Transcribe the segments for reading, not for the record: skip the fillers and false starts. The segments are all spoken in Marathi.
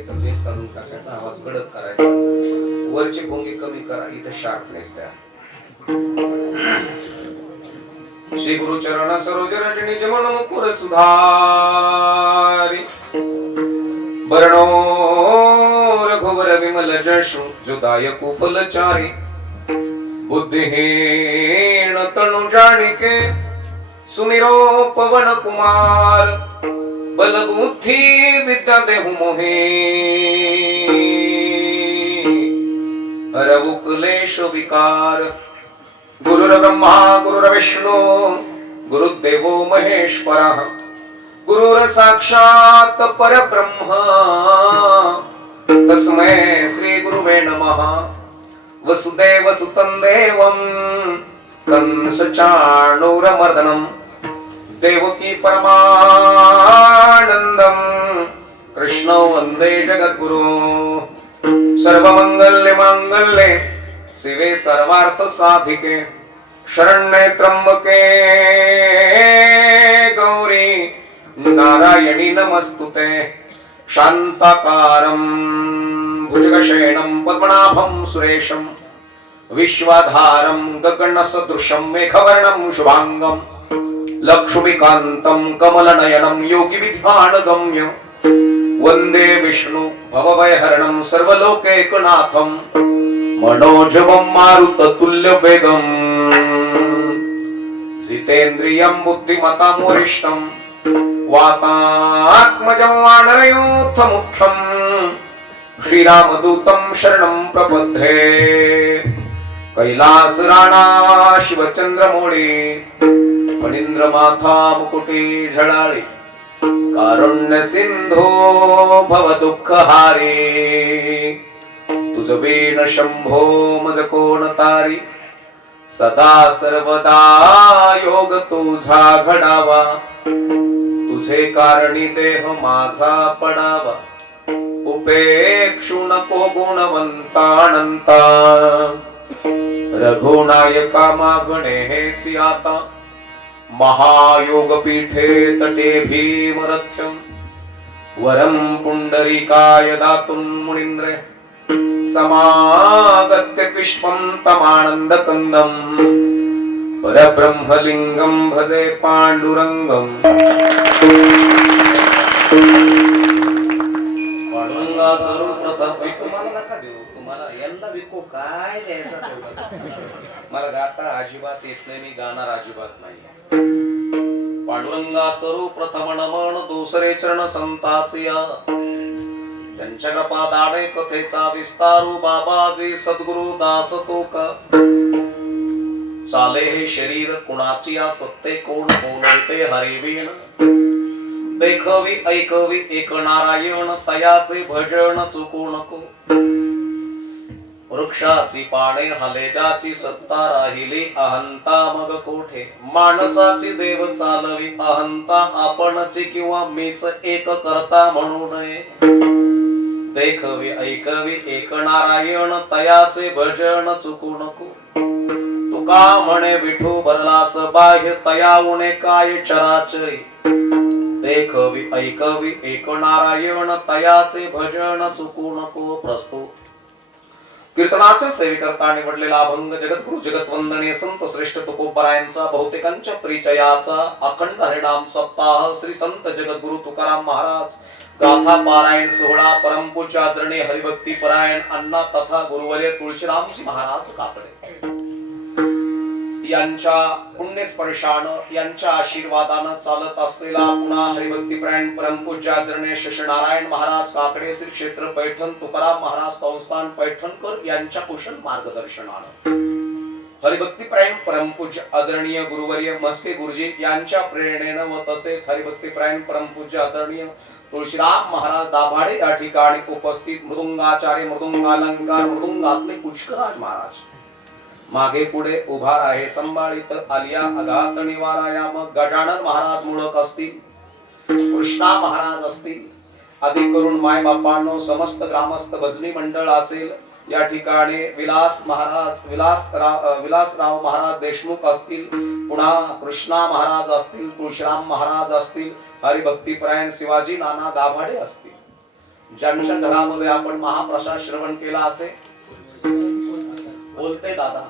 घ्यायचा, बेस काढून टाकायचा, आवाज कडक करायचा, वरची भोंगी कमी करा, इथं शार्पनेस द्या. श्री गुरु चरण सरोज रजनी जमन मुकुर सुधारी बरणो रघुवर विमल जशु जुदायक फलचारी बुद्धिहीन तनु जानिके सुमिरो पवन कुमार बल बुद्धि विद्या देहु मोहे हरवु क्लेश विकार. गुरुर्ब्रह्मा गुरुर्विष्णु गुरुदेवो महेश्वरः गुरुर साक्षात परब्रह्म तस्मै श्री गुरुवे नमः. वसुदेव सुतं देवं कंसचाणूरमर्दनं देवकी परमानन्दं कृष्णो वन्दे जगद्गुरो. सर्वमंगल्ये मांगल्ये शिवे सर्वार्थ साधिके शरण्ये त्र्यंबके गौरी नारायणी नमस्तुते. शांताकारं भुजगशयनं पद्मनाभं सुरेशं विश्वाधारं गगनसदृशं मेघवर्णं शुभांगं लक्ष्मीकान्तं कमलनयनं योगिविध्यानगम्य वन्दे विष्णु भवभयहरणं सर्वलोकैकनाथं मनोजवं मारुततुल्यवेगं जितेन्द्रियं बुद्धिमतां वरिष्ठं वातात्मजं वानरयूथमुख्यं श्रीरामदूतं शरणं प्रपद्ये. कैलास राणा शिवचंद्रमौळी फणींद्रमाथा मुकुटी झळाळी कारुण्य सिंधो भव दुःखहारी तुझ वेण शंभो मज कोण तारी. सदा सर्वदा योग तुझा घडावा तुझे कारणी देह माझा पडावा. उपेक्षु नको गुणवंतानंता रघुनायका मागणे हेच आता. महायोग पीठे तटे भीमरथ्यं वरं पुंडरीकाय दातुं मुनीन्द्रे समागत्य पुष्पं तमानन्दकन्दं परब्रह्मलिंगं भजे पांडुरंगं. पांडुरंगा करू प्रथम तुम्हाला नका देऊ, तुम्हाला यांना विको काय द्यायचा मला गाता अजिबात येत नाही, मी गाणार अजिबात नाही. पांडुरंगा करू प्रथम नमन दुसरे चरण संताचिया त्यांच्या कृपा दाडे कथेचा विस्तारू बाबाजी सद्गुरु दास तो का. चाले हे शरीर कुणाची या सत्ते कोण बोलते हरिवीण देखवी ऐकवी एक नारायण तयाचे भजन चुकू नको. वृक्षाची पाने हलेजाची सत्ता राहिली अहंता मग कोठे. माणसाची देव चालवी अहंता आपणची किंवा मीच एक करता म्हणू नये. देखवी ऐकवी एक नारायण तयाचे भजन चुकू नको. तुका म्हणे विठू भरलास बाह्य तया उणे काय चराचरी. देखवी ऐकवी एक नारायण तयाचे भजन चुकू नको. प्रस्तुत कीर्तनाच्या सेवेकरता निवडलेला अभंग जगद्गुरु जगतवंदनीय संत श्रेष्ठ तुकोबरायांचा बहुतेकांच्या परिचयाचा अखंड हरिनाम सप्ताह श्री संत जगद्गुरु तुकाराम महाराज गाथा पारायण सोहळा परमपूज्य आदरणीय हरिभक्ती परायण अण्णा तथा गुरुवर्य तुळशीरामजी महाराज काकडे यांच्या पुण्य स्पर्शानं यांच्या आशीर्वादानं चालत असलेला पुन्हा हरिभक्तीपरायण परमपूज्य आदरणीय शशनारायण महाराज काकडे श्री क्षेत्र पैठण तुकाराम महाराज संस्थान पैठणकर यांच्या कुशल मार्गदर्शनानं हरिभक्तीपरायण परमपूज्य आदरणीय गुरुवर्य मस्के गुरुजी यांच्या प्रेरणेनं व तसेच हरिभक्तीपरायण परमपूज्य आदरणीय तुळशीराम महाराज दाभाडे या ठिकाणी उपस्थित मृदुंगाचार्य मृदुंगालंकार मृदुंगातले पुष्कराज महाराज मागे पुढे उभा आहे संभाळित आलिया अगात निवाराया. मग गजानन महाराज मुळक असतील, कृष्णा महाराज असतील, अधिक करून माय बापांनो समस्त ग्रामस्थ भजनी मंडळ असेल. या ठिकाणी विलासराव महाराज देशमुख असतील, पुन्हा कृष्णा महाराज असतील, तुळशीराम महाराज असतील, हरिभक्तीपरायण शिवाजी नाना दाभाडे असतील. ज्यांच्या घरामध्ये आपण महाप्रसाद श्रवण केला असे बोलते दादा,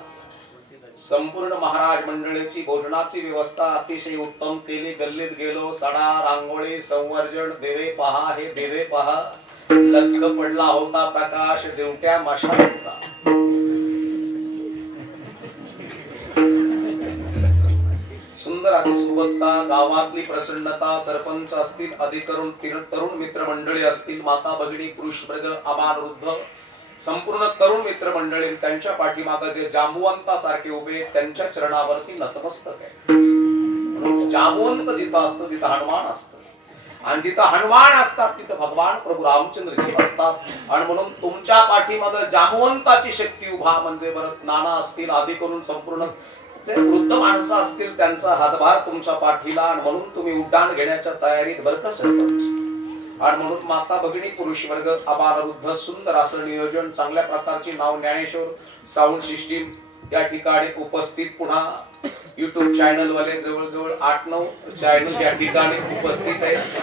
संपूर्ण महाराज मंडळीची भोजनाची व्यवस्था अतिशय उत्तम केली. गल्लीत गेलो, सडा रांगोळी संवर्जन, देवे पहा, हे देवे पहा. लख पडला होता प्रकाश देवट्या मशालीचा. सुंदर अशी सुबत्ता, गावातली प्रसन्नता. सरपंच असतील, अधिकरून तरुण मित्र मंडळी असतील, माता भगिनी, पुरुष वर्ग, आबाल वृद्ध, संपूर्ण तरुण मित्र मंडळी, त्यांच्या पाठीमागे जे जांबुवंतासारखे उभे, त्यांच्या चरणावरती नतमस्तक आहे. जांबुवंत जिथं असतं तिथं हनुमान असतं, आणि जिथं हनुमान असतात तिथं भगवान प्रभू रामचंद्रजी असतात. आणि म्हणून तुमच्या पाठीमागे जांबुवंताची शक्ती उभा म्हणजे बरं नाना असतील, आधी करून संपूर्ण जे वृद्ध माणसं असतील त्यांचा हातभार तुमच्या पाठीला, आणि म्हणून तुम्ही उड्डाण घेण्याच्या तयारीत बरं का सरपंच. आणि म्हणून माता भगिनी, पुरुष वर्ग, आबाल वृद्ध, सुंदर असं नियोजन, चांगल्या प्रकारची नाव ज्ञानेश्वर साऊंड सिस्टीम या ठिकाणी उपस्थित. पुन्हा युट्यूब चॅनल वाले जवळजवळ 8-9 चॅनल या ठिकाणी उपस्थित आहेत.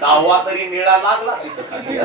दहावा तरी मेळा लागला तिथं खाली,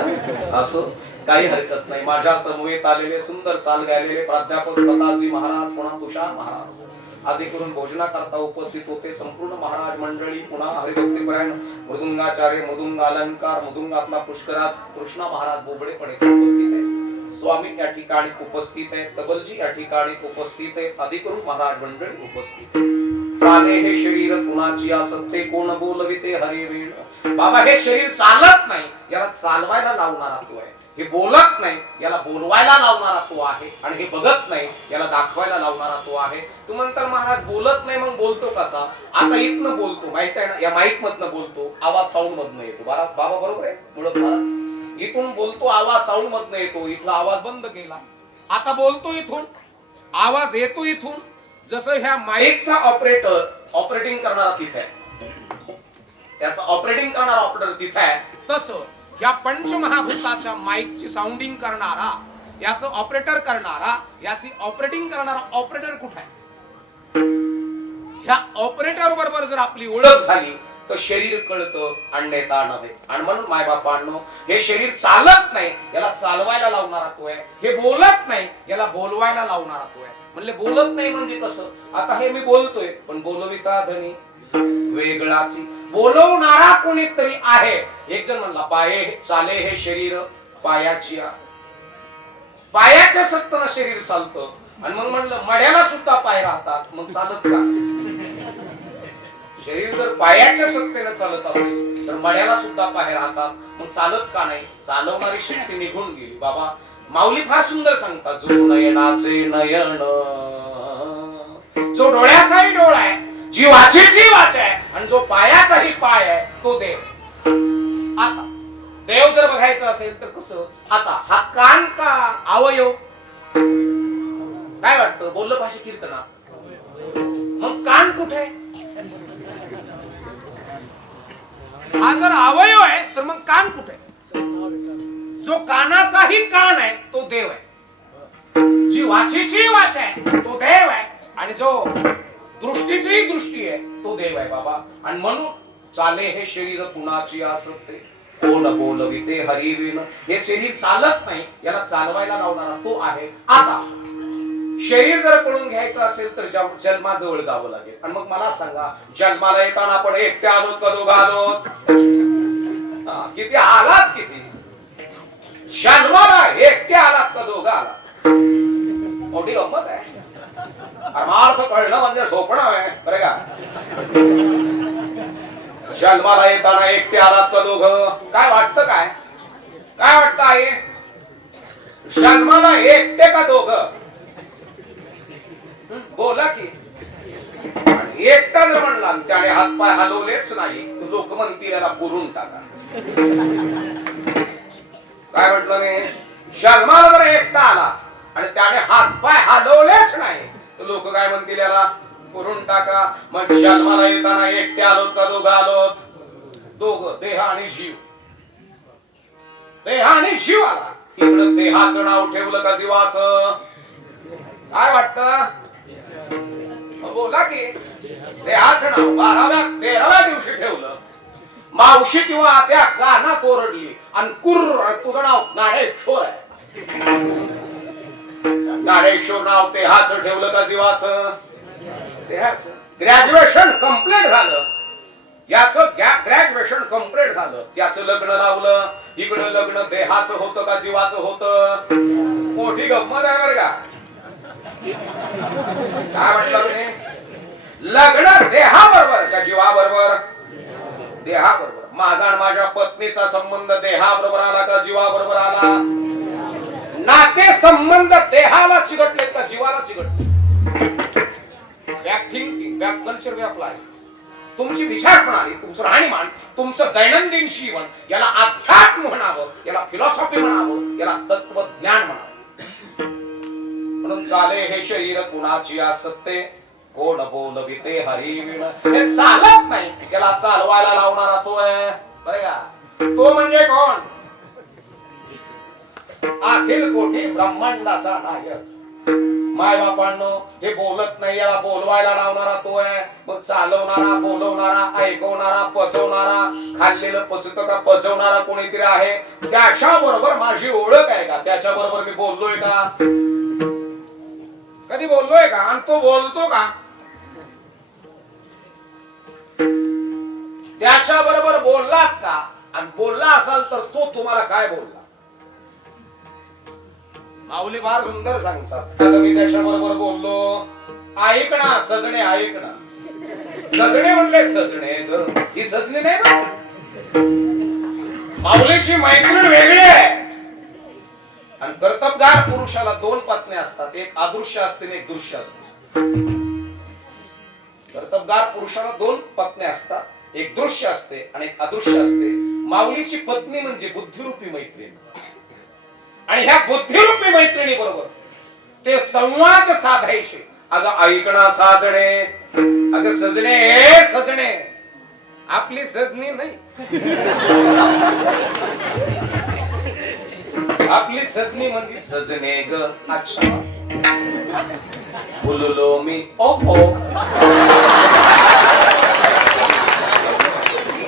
असं काही हरकत नाही. माझ्या समवेत आलेले सुंदर चाल गायलेले प्राध्यापक प्रतापजी महाराज, पुन्हा तुषार महाराज आदी करून भोजनाकरता उपस्थित होते. संपूर्ण महाराज मंडळी, पुन्हा हरिभक्तीपरायण मृदुंगाचार्य, मृदुंग अलंकार, मृदुंगातला पुष्कराज कृष्णा महाराज बोबडे पण उपस्थित आहेत. स्वामी या ठिकाणी उपस्थित आहेत, तबलजी या ठिकाणी उपस्थित आहेत, आदी करून महाराज मंडळी उपस्थित आहेत. चाले हे शरीर कुणाची असते, कोण बोलविते हरी वेळ. बाबा, हे शरीर चालत नाही, याला चालवायला लावणारा तो आहे. हे बोलत नाही, याला बोलवायला लावणारा तो आहे. आणि हे बघत नाही, याला दाखवायला लावणारा तो आहे. तू म्हणता महाराज बोलत नाही, मग बोलतो कसा? आता इथनं बोलतो, माहित आहे ना, या माईक मधनं बोलतो, आवाज साऊंड मधनं येतो. बाबा बरोबर आहे मुळत महाराज. इथून बोलतो, आवाज साऊंड मधनं येतो, इथला आवाज बंद केला. आता बोलतो इथून, आवाज येतो इथून. जसं ह्या माईकचा ऑपरेटिंग करणारा तिथे आहे, त्याचा ऑपरेटिंग करणारा ऑपरेटर तिथे आहे, तसं या पंचमहाभूताच्या माईकची साऊंडिंग करणारा, याचं ऑपरेटर करणारा, याची ऑपरेटिंग करणारा ऑपरेटर कुठे आहे? ह्या ऑपरेटर बरोबर जर आपली ओळख झाली तर शरीर कळतं, अन्यथा नव्हे. आणि म्हणून मायबापांनो, हे शरीर चालत नाही, याला चालवायला लावणारा तो आहे. हे बोलत नाही, याला बोलवायला लावणारा तो आहे. म्हणले बोलत नाही म्हणजे कसं? आता हे मी बोलतोय, पण बोलविता धनी वेगळाची. बोलवणारा कोणीतरी आहे. एक जण म्हणला, पाये चाले हे शरीर पायाची आहे. पायाच्या सत्तेनं शरीर चालतं. आणि मग म्हणलं मड्याला सुद्धा पाय राहतात, मग चालत का? शरीर जर पायाच्या सत्तेनं चालत असेल तर मड्याला सुद्धा पाय राहतात, मग चालत का नाही? चालवणारी शक्ती निघून गेली. बाबा माऊली फार सुंदर सांगतात, जो नयनाचे नयन, जो डोळ्याचाही डोळा आहे, जीवाची जीवाच आहे, आणि जो पायाचाही पाय आहे तो देव. आता देव जर बघायचं असेल तर कसं? आता हा कान का अवयव? काय वाटतं? बोललं भाषे कीर्तनात, मग कान कुठे आहे? हा जर अवयव आहे तर मग कान कुठे? जो कानाचाही कान आहे तो देव आहे, जीवाची जीवाच आहे तो देव आहे, आणि जो दृष्टीची दृष्टी आहे तो देव आहे बाबा. आणि म्हणून चाले हे शरीर कुणाची असते, कोण बोलविते हरी विण. हे शरीर चालत नाही, याला चालवायला लावणारा तो आहे. आता शरीर जर पळून घ्यायचं असेल तर जन्माजवळ जावं लागेल. आणि मग मला सांगा, जन्माला येताना आपण एकटे आलोत का दोघं आलोत? किती आलात? किती जन्माला एकटे आलात का दोघं आलात? मोठी गंमत आहे. परमार्थ कळणं म्हणजे झोपणं आहे बरं का. जन्माला येताना एकटे आलात का दोघं? काय वाटतं? काय वाटतं आहे? जन्माला एकटे का दोघं? बोला की. एकटा जर म्हणला त्याने हातपाय हलवलेच नाही, लोक म्हणतील याला पुरून टाका. काय म्हटलं मी? जन्माला जर एकटा आला आणि त्याने हातपाय हलवलेच नाही, लोक काय म्हणतील याला पुरून टाका. मग जन्माला येताना एकटे आलोत का दोघं आलोत? दोघं, देह आणि जीव. देह आणि जीव आला. इकडं देहाचं नाव ठेवलं का जीवाचं? काय वाटतं? बोला की. देहाचं नाव 12व्या 13व्या दिवशी ठेवलं. मावशी किंवा आत्या गाणं ओरडली आणि कुर्र तुझं नाव ज्ञानेश्वर आहे. ज्ञानेश्वर नाव देहाचं ठेवलं का जीवाचं? देहाचं. ग्रॅज्युएशन कंप्लीट झालं, याचं ग्रॅज्युएशन कंप्लीट झालं, त्याचं लग्न लावलं. इकडं लग्न देहाचं होतं का जीवाचं होतं? मोठी गंमत आहे बरं का. काय म्हटलं तुम्ही? लग्न देहाबरोबर का जीवाबरोबर? देहाबरोबर. माझा आणि माझ्या पत्नीचा संबंध देहाबरोबर आला का जीवाबरोबर आला? नाते संबंध देहाला चिकटले का जीवाला चिकटले? Back thinking, back culture, back life. तुमची विचार प्रणाली, तुमचं राहणीमान, तुमचं दैनंदिन जीवन, याला अध्यात्म म्हणावं, याला फिलॉसॉफी म्हणावं, याला तत्वज्ञान म्हणावं. म्हणून चाले हे शरीर कुणाची असते, कोण बोलविते हरी विण. हे चालत नाही, त्याला चालवायला लावणारा तो आहे बरं का. तो म्हणजे कोण? अखिल कोटी ब्रह्मांडाचा नायक. माय बापांनो, हे बोलत नाही, याला बोलवायला लावणारा तो आहे. मग चालवणारा, बोलवणारा, ऐकवणारा, पचवणारा, खाल्लेलं पचत का पचवणारा कोणीतरी आहे. त्याच्या बरोबर माझी ओळख आहे का? त्याच्या बरोबर मी बोललोय का? कधी बोललोय का? आणि तो बोलतो का? त्याच्या बरोबर बोललात का? आणि बोलला असाल तर तो तुम्हाला काय बोलला? माऊली फार सुंदर सांगतात. मी त्याच्या बरोबर बोललो, ऐक ना सजणे, ऐक ना. सजणे म्हणले सजणे, ही सजणी नाही ना. माऊलीची मैत्रीण वेगळी आहे. आणि कर्तबगार पुरुषाला दोन पत्नी असतात, एक अदृश्य असते आणि एक दृश्य असते. कर्तबगार पुरुषाला दोन पत्नी असतात, एक दृश्य असते आणि एक अदृश्य असते. माऊलीची पत्नी म्हणजे बुद्धिरूपी मैत्रीण. आणि ह्या बुद्धिरूपी मैत्रिणी बरोबर ते संवाद साधायचे. अगं ऐकणा साजणे, अगं सजणे, हे सजणे. आपली सजनी नाही, आपली सजनी म्हणजे सजणे ग. अच्छा बोललो मी ओ ओ,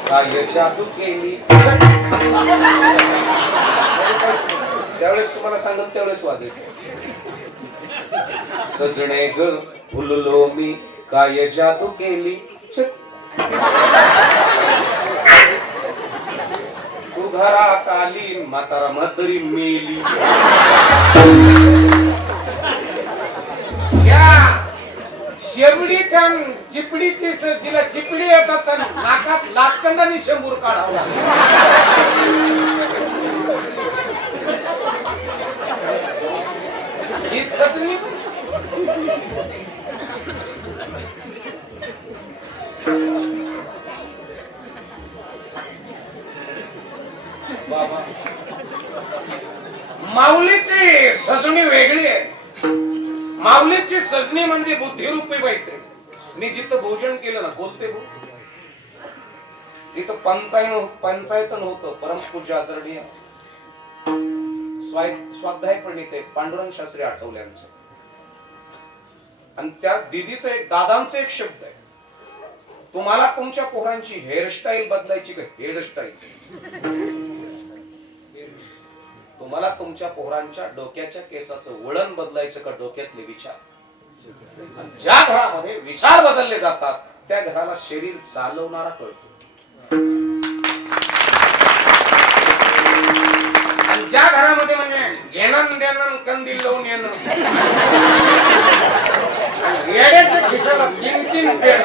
काय जादू केली. त्यावेळेस तुम्हाला सांगत त्यावेळेस वागायचं. सजणे ग भुललो मी, काय जादू केली. तू घरात आली, म्हातारा म्हातारी मेली. या शेवडीच्या चिपडीची, तिला चिपडी येतात तर नाकात लाचकंदानी शंभूर काढावा. ही सजनी. बाबा, माऊलीची सजनी वेगळी आहे. माऊलीची सजनी म्हणजे बुद्धिरूपी मैत्री. मी जिथं भोजन केलं ना, बोलते जिथं पंचायत नव्हतं, परमपूज्य आदरणीय स्वाध्याय प्रणित पांडुरंग शास्त्री आठवल्यांचं, आणि त्या दिदीचं एक, दादांचं एक शब्द आहे, तुम्हाला तुमच्या पोरांची हेअरस्टाईल बदलायची का हेअरस्टाईल? तुम्हाला तुमच्या पोरांच्या डोक्याच्या केसाचं वळण बदलायचं का डोक्यातले विचार? ज्या घरामध्ये विचार बदलले जातात त्या घराला शरीर चालवणारा कळतो. आणि ज्या घरामध्ये म्हणजे घेणं देणं कंदील लावून येणं, येड्याच्या खिशाला 3-3 पेन,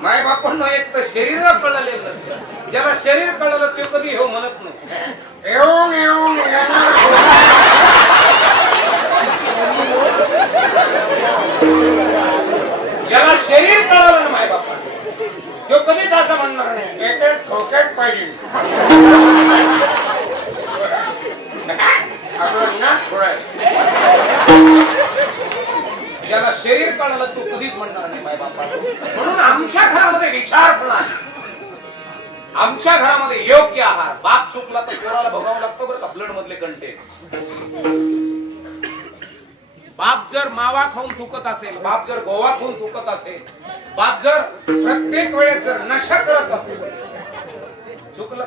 माय बापांना एक तर शरीर कळलेलं नसतं. ज्याला शरीर कळलं ते कधी हो म्हणत नाही. ज्याला शरीर कळलं ना माय बापा, तो कधीच असं म्हणणार नाही एक ठोक्यात पाहिजे. ज्याला शरीर कळलं तो कधीच म्हणणार नाही माय बापा. म्हणून आमच्या घरामध्ये विचार प्रणाली, आमच्या घरामध्ये योग्य आहार. बाप चुकला तर पोराला बघावं लागतं बरं का ब्लड मधले कंटेंट. बाप जर मावा खाऊन थुकत असेल, बाप जर गोवा खाऊन थुकत असेल, बाप जर प्रत्येक वेळेस जर नशा करत असेल, चुकलं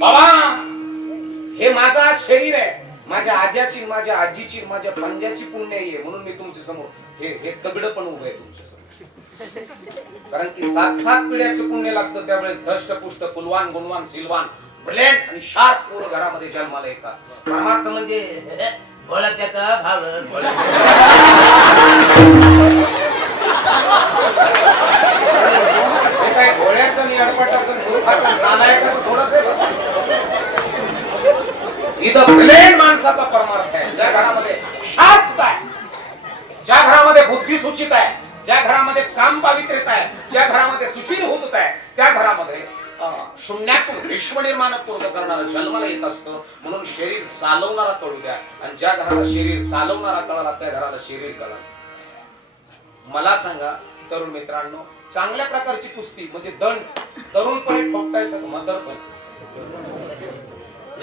बाबा, हे माझा शरीर आहे, माझ्या आज्याची, माझ्या आजीची, माझ्या पंजाची पुण्य आहे, म्हणून मी तुमच्या समोर हे दगड पण उभं आहे तुमच्या समोर. कारण की 7 पिढ्याचं पुण्य लागतं, त्यावेळेस धष्टपुष्ट कुलवान गुणवान सिलवान ब्रिलियंट आणि शार्प पोरं घरामध्ये जन्माला येतात. परमार्थ म्हणजे भोळ्याचा भागर काय भोळ्याचं आणि अडपटाचं मूर्खाचं नालायकाचं थोडंच आहे. इथं ब्रिलियंट माणसाचा परमार्थ आहे, ज्या घरामध्ये शार्प आहे, ज्या घरामध्ये बुद्धी सुचित आहे, ज्या घरामध्ये काम पावित्र्यता आहे, ज्या घरामध्ये सुचिर होत आहे, त्या घरामध्ये शून्यातून विश्व निर्माण पूर्ण करणारा जन्माला येत असतं. म्हणून शरीर चालवणारा कळू द्या, आणि ज्या घराला शरीर चालवणारा कळाला त्या घराला शरीर कळा. मला सांगा तरुण मित्रांनो, चांगल्या प्रकारची कुस्ती म्हणजे दंड तरुणपणे ठोकतायचं म्हातारपण.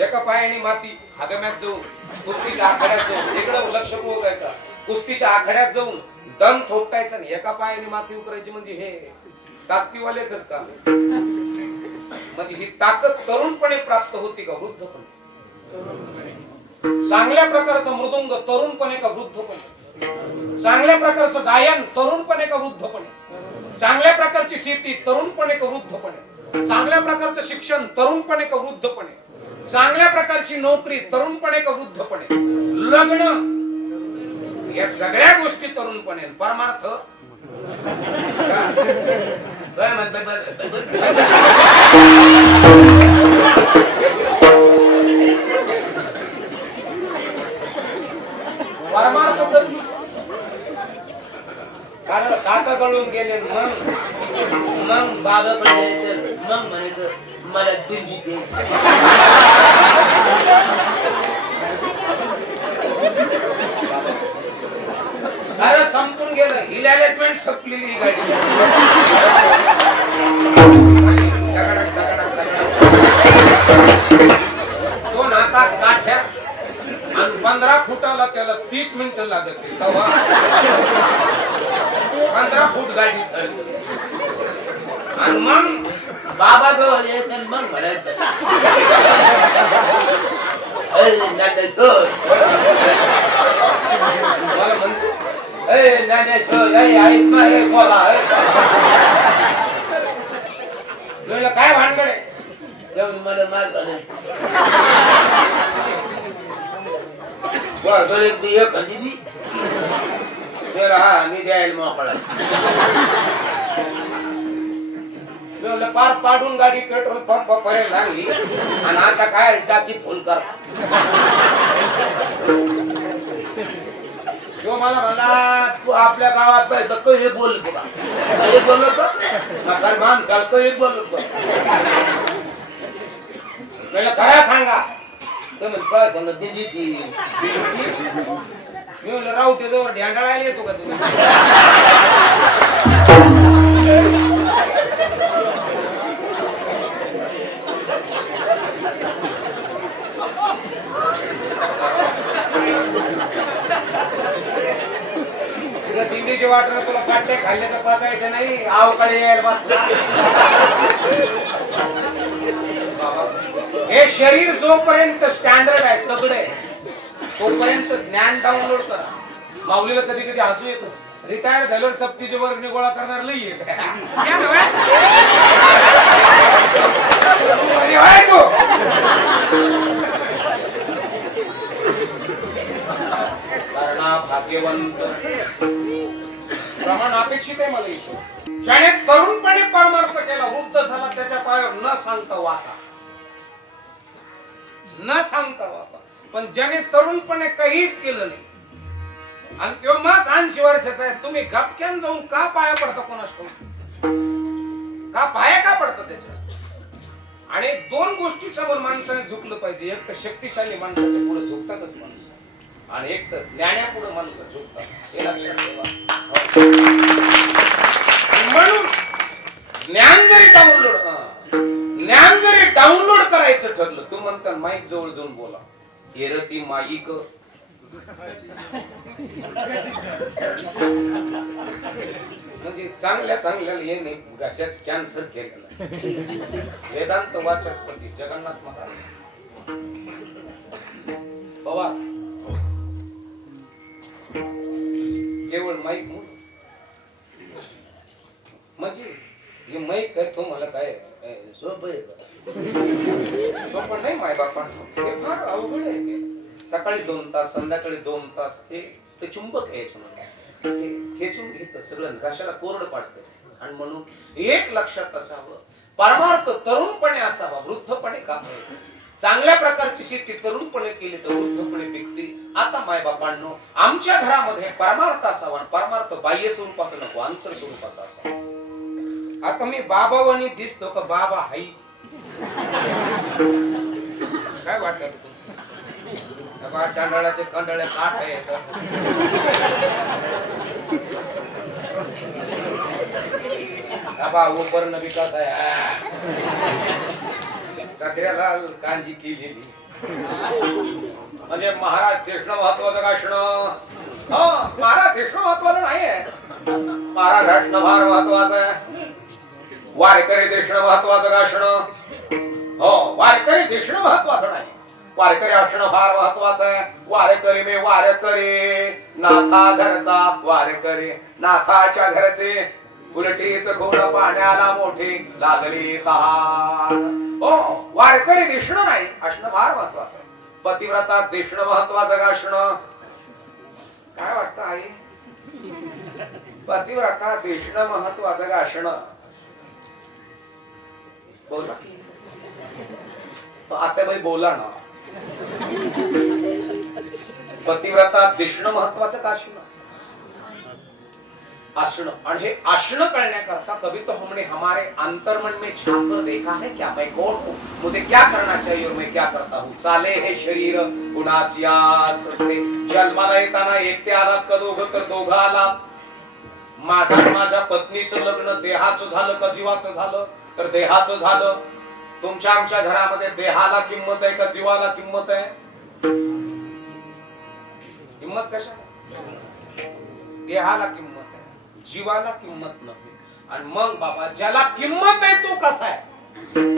एका पायाने माती आगम्यात जाऊन कुस्तीच्या आखाड्यात जाऊन इकडं लक्ष पोहोचायचं, कुस्तीच्या आखाड्यात जाऊन दम थोपटायचं आणि एका पायाने माती उतरायची म्हणजे हे ताकदीवालेच का? म्हणजे ही ताकद तरुणपणे प्राप्त होती का वृद्धपणे? चांगल्या प्रकारचं मृदुंग तरुणपणे का वृद्धपणे? चांगल्या प्रकारचं गायन तरुणपणे का वृद्धपणे? चांगल्या प्रकारची शेती तरुणपणे का वृद्धपणे? चांगल्या प्रकारचं शिक्षण तरुणपणे का वृद्धपणे? चांगल्या प्रकारची नोकरी तरुणपणे का वृद्धपणे? लग्न या सगळ्या गोष्टी तरुणपणे. परमार्थ परमार्थ कारण काका गळून गेले, मग बाबा म्हणायचं, मग म्हणायचं मला दिल्ली दे. अरे संपून गेलं, हिलॅलेटमेंट संपलेली ही गाडी. दोन हातात काठ्या आणि 15 फुटाला त्याला 30 मिनिटं लागत. 15 फूट गाडी सर, आणि मग बाबा जवळ यायचं, मग म्हणायचं मला म्हणतो काय भानगड आहे? मला मार मी द्यायला मोकळा. पार पाडून गाडी पेट्रोल पंप पर्यंत लागली, आणि आता काय टाकी फुल कर. तो मला म्हणला तू आपल्या गावात हे बोल बोलत मान काल बोलत खरा सांगा. दिल्ली मी म्हणलं रावटे जवळ ढ्यांडाळायला येतो का तुम्ही? चिंडीची वाटर तुला काटे खाल्ले तर पाचायचं नाही, आवकाळी यायला बसला. हे शरीर जोपर्यंत स्टँडर्ड आहे, तगड आहे, तोपर्यंत ज्ञान डाउनलोड करा. माऊलीला कधी कधी हसू येतं, रिटायर झाल्यावर सक्तीचे वर्गणी गोळा करणार लई आहे. भाग्यवंत प्रमाण अपेक्षित आहे मला इथं. ज्याने तरुणपणे परमार्थ केला, वृद्ध झाला, त्याच्या पायावर न सांगता वाका, न सांगता वाका. पण ज्याने तरुणपणे काहीच केलं नाही, आणि तेव्हा 80 वर्षाचा आहे, तुम्ही गपक्यान जाऊन का पाया पडता? कोणास का पाया का पडता? त्याच्या आणि दोन गोष्टी समोर माणसाने झुकलं पाहिजे. एक तर शक्तिशाली माणसाच्या पुढे झुकतातच माणसं, आणि एक तर ज्ञानापुढे माणसं झुकतात. हे लक्षात ठेवा. म्हणून ज्ञान जरी डाउनलोड करायचं ठरलं, तू म्हणता माईक जवळ जाऊन बोला, एरती माईक म्हणजे चांगल्या हे नाही, घशाच कॅन्सर केलेला. वेदांत वाचस्पती जगन्नाथ महाराज बाबा केवळ माईक म्हणजे हे माईक काय तुम्हाला काय सोपं नाही माय बापा, हे फार अवघड आहे. ते सकाळी 2 तास, संध्याकाळी 2 तास ते चुंबक यायचं खेचून घेत सगळं, घशाला कोरड पाडत. आणि म्हणून एक लक्षात असावं, परमार्थ तरुणपणे असावा, वृद्धपणे काम चांगल्या प्रकारची शेती तरुणपणे केली तर वृद्धपणे पिकते. आता माय बापांनो, आमच्या घरामध्ये परमार्थ असावा, परमार्थ बाह्य स्वरूपाचा नको, अंतर स्वरूपाचा असावा. आता मी बाबावानी दिसतो का बाबा हाई? काय वाटत तांदळाचे कंडळे काठ आहे ऊपर न विकास आहे, सगळ्याला कांजी केलेली. म्हणजे महाराज कृष्ण महत्वाचं गाठणं, महाराज कृष्ण महत्वाचं नाहीये, महाराज घटणं फार महत्वाचं आहे. वारकरी देशण महत्वाचं गाठणं, हो वारकरी देशण महत्वाचं नाही, वारकरी असणं फार महत्वाचं आहे. वारकरी मे वारकरी नाथा घरचा, वारकरी नाथाच्या घरचे, उलटीच खोड पाण्याला मोठी लागली तहान. हो वारकरी दिसणं नाही, असणं फार महत्वाचं आहे. पतिव्रता दिसणं महत्वाचं का असणं? काय वाटतं आई? पतिव्रता दिसणं महत्वाचं का असणं? बोला आता बाई बोला ना. पतिव्रता दिसणं महत्वाचं का असणं? असणं. आणि हे असणं करण्याकरता कभी तो हमने हमारे अंतर्मन में झांक कर देखा है क्या, मैं कौन हूँ, मुझे क्या करना चाहिए और मैं क्या करता हूँ. चाले हे शरीर गुणाची आस, जन्माला येताना एकटे आलात का दोघं तर दोघं आलात. माझ्या पत्नीचं लग्न देहाचं झालं का जीवाचं झालं तर देहाचं झालं. तुमच्या आमच्या घरामध्ये देहाला किंमत आहे का जीवाला किंमत आहे? किंमत कशा? देहाला किंमत आहे, जीवाला किंमत नाही. आणि मग बाबा ज्याला किंमत आहे तो कसा आहे?